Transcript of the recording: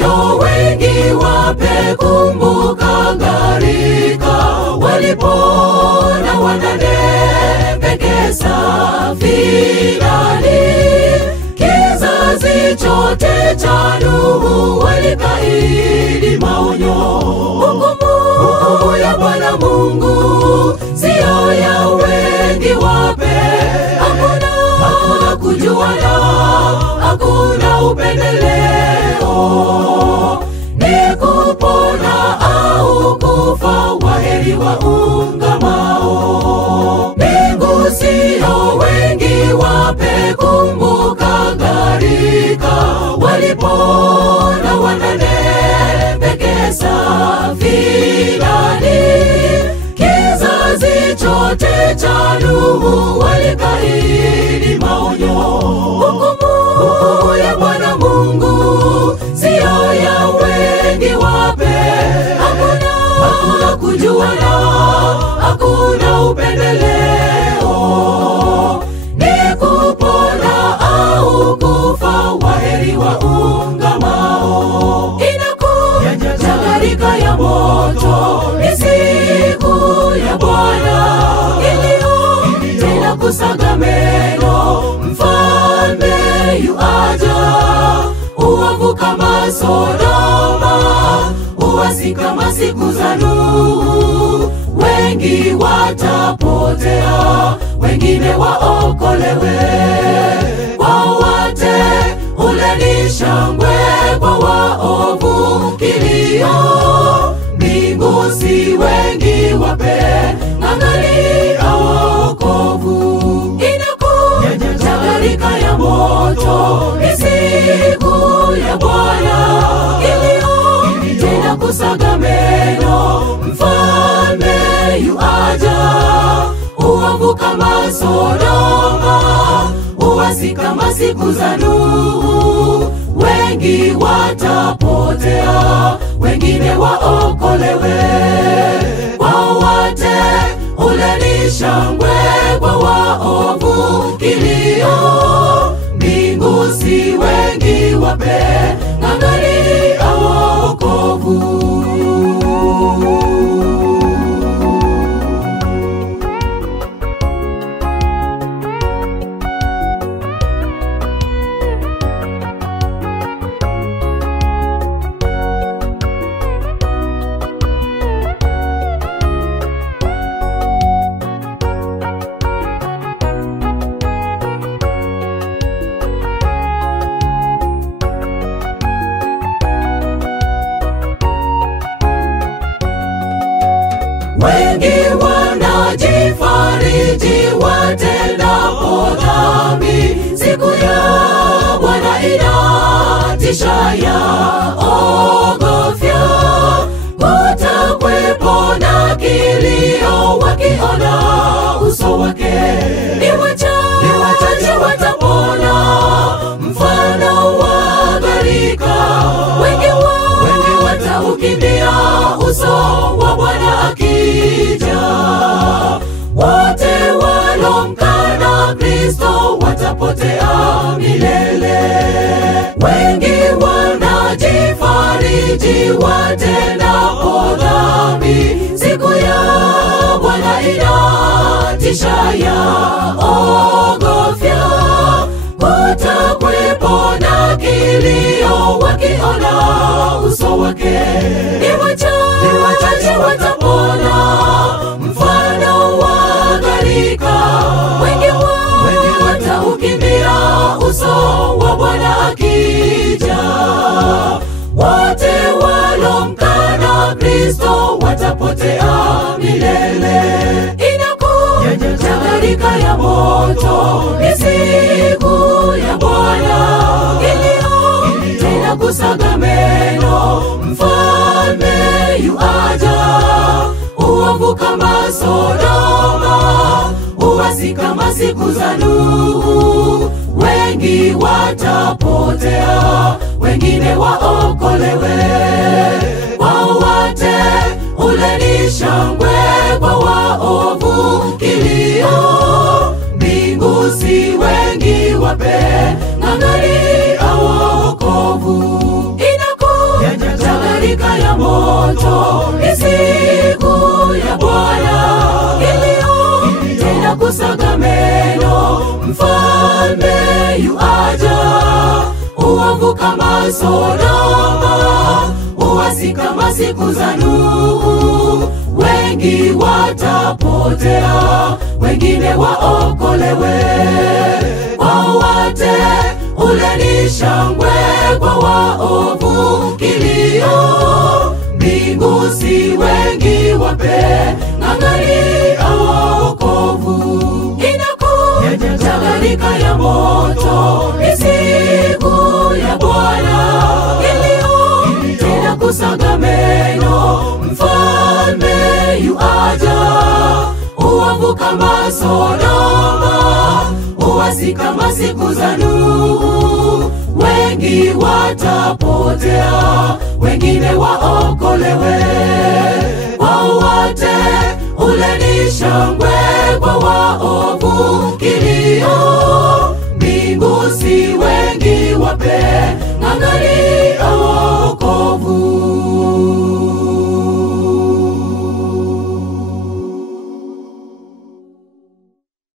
sio wengi wape. Kumbuka gharika walipona wanane peke safirani. Kizazi chote cha Nuhu walikaidi maonyo. Hukumu ya Bwana Mungu sio ya wengi wape. Hakuna kujuana, hakuna upendeleo. Ni kupona au kufa, waheri waungamao. Mbingu sio wengi wape. Kumbuka gharika walipona wanane peke safirani. Kizazi chote cha Nuhu walikaidi maonyo. Hukumu ya Bwana Mungu sio ya wengi wape. Hakuna kujuana, hakuna upendeleo. Ni kupona au kufa, waheri waungamao. Inakuja gharika ya moto, ni siku ya Bwana tena kusaga meno. Mfalme yuaja, uovu kama Sodoma, uasi kama siku za Nuhu. Wengi watapotea, wengine waokolewe. Kwa wote ule ni shangwe, kwa waovu kilio. Mbingu si wengi wape, ng'ang'ania wokovu. Inakuja gharika ya moto, ni siku ya Bwana tena kusaga meno. Mfalme yuaja, uovu kama Sodoma, uasi kama siku za Nuhu. Wengi watapotea, wengine waokolewe. Kwa wote ule ni shangwe, kwa waovu kilio. Mbingu si wengi wape, ng'ang'ania wokovu. Wengi wanajifariji watendapo dhambi. Siku ya Bwana inatisha, yaogofya. Kutakwepo na kilio wakiona uso wake. Ni wachache watapona, mfano wa gharika. Wengi wataukimbia uso wa Bwana akija. Wote walomkana Kristo watapotea milele. Wengi wanajifariji watendapo dhambi. Siku ya Bwana inatisha, yaogofya. Kutakwepo na kilio wakiona uso wake. Ni wachache watapona, mfano wa gharika. Wengi wataukimbia uso wa Bwana akija. Wote walomkana Kristo watapotea milele. Inakuja gharika ya moto, ni siku ya Bwana tena kusaga meno. Mfalme yuaja, uovu kama Sodoma, uasi kama siku za Nuhu. Wengi watapotea, wengine waokolewe. Kwa wote ule ni shangwe, kwa waovu kilio. Mbingu si wengi wape, ng'ang'ania wokovu. Inakuja uovu kama Sodoma, uasi kama siku za Nuhu. Wengi watapotea, wengine waokolewe. Kwa wote ule ni shangwe, kwa waovu kilio. Mbingu si wengi wapeng'ang'ania wokovu. Inakuja gharika ya moto, ni siku ya Bwana iliyo tena kusaga meno. Mfalme yuaja, uovu kama Sodoma, uasi kama siku za Nuhu. Wengi watapotea, wengine waokolewe. Kwa wote ule ni shangwe, kwa waovu kilio.